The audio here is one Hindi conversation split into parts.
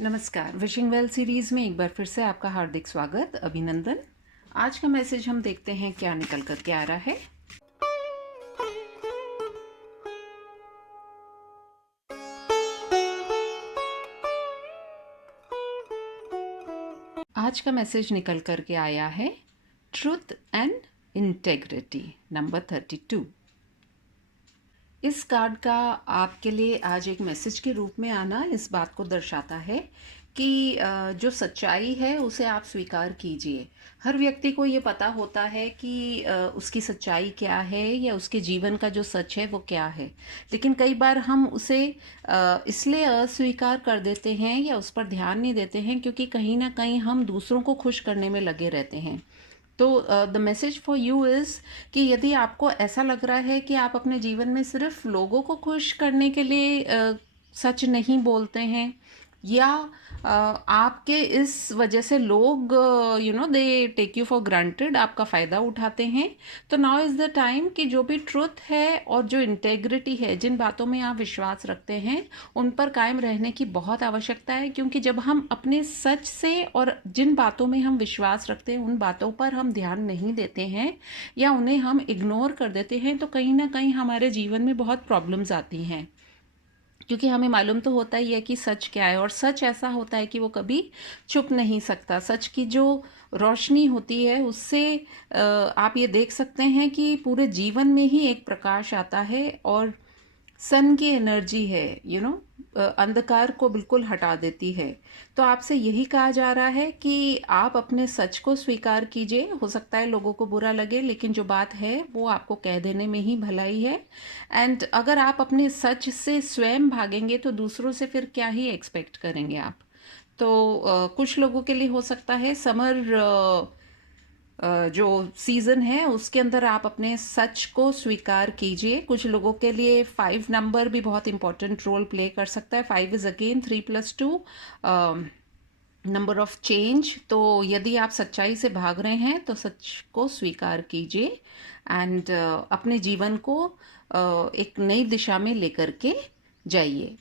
नमस्कार। विशिंग वेल सीरीज़ में एक बार फिर से आपका हार्दिक स्वागत, अभिनंदन। आज का मैसेज हम देखते हैं क्या निकल कर के आ रहा है। आज का मैसेज निकल कर के आया है ट्रुथ एंड इंटेग्रिटी, नंबर 32। इस कार्ड का आपके लिए आज एक मैसेज के रूप में आना इस बात को दर्शाता है कि जो सच्चाई है उसे आप स्वीकार कीजिए। हर व्यक्ति को ये पता होता है कि उसकी सच्चाई क्या है या उसके जीवन का जो सच है वो क्या है, लेकिन कई बार हम उसे इसलिए अस्वीकार कर देते हैं या उस पर ध्यान नहीं देते हैं क्योंकि कहीं ना कहीं हम दूसरों को खुश करने में लगे रहते हैं। तो the message for you is कि यदि आपको ऐसा लग रहा है कि आप अपने जीवन में सिर्फ लोगों को खुश करने के लिए सच नहीं बोलते हैं, या आपके इस वजह से लोग they take you for granted, आपका फ़ायदा उठाते हैं, तो नाउ इज़ द टाइम कि जो भी ट्रुथ है और जो इंटेग्रिटी है, जिन बातों में आप विश्वास रखते हैं, उन पर कायम रहने की बहुत आवश्यकता है। क्योंकि जब हम अपने सच से और जिन बातों में हम विश्वास रखते हैं उन बातों पर हम ध्यान नहीं देते हैं या उन्हें हम इग्नोर कर देते हैं, तो कहीं ना कहीं हमारे जीवन में बहुत प्रॉब्लम्स आती हैं। क्योंकि हमें मालूम तो होता ही है कि सच क्या है, और सच ऐसा होता है कि वो कभी छुप नहीं सकता। सच की जो रोशनी होती है उससे आप ये देख सकते हैं कि पूरे जीवन में ही एक प्रकाश आता है, और सन की एनर्जी है, अंधकार को बिल्कुल हटा देती है। तो आपसे यही कहा जा रहा है कि आप अपने सच को स्वीकार कीजिए। हो सकता है लोगों को बुरा लगे, लेकिन जो बात है वो आपको कह देने में ही भलाई है। एंड अगर आप अपने सच से स्वयं भागेंगे तो दूसरों से फिर क्या ही एक्सपेक्ट करेंगे आप। तो कुछ लोगों के लिए हो सकता है समर जो सीज़न है उसके अंदर आप अपने सच को स्वीकार कीजिए। कुछ लोगों के लिए 5 नंबर भी बहुत इंपॉर्टेंट रोल प्ले कर सकता है। 5 is again 3+2 number of change. तो यदि आप सच्चाई से भाग रहे हैं तो सच को स्वीकार कीजिए एंड अपने जीवन को एक नई दिशा में लेकर के जाइए।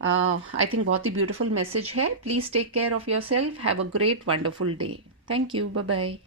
आई थिंक बहुत ही ब्यूटीफुल मैसेज है। Please take care of yourself. Have a great wonderful day. Thank you. Bye bye.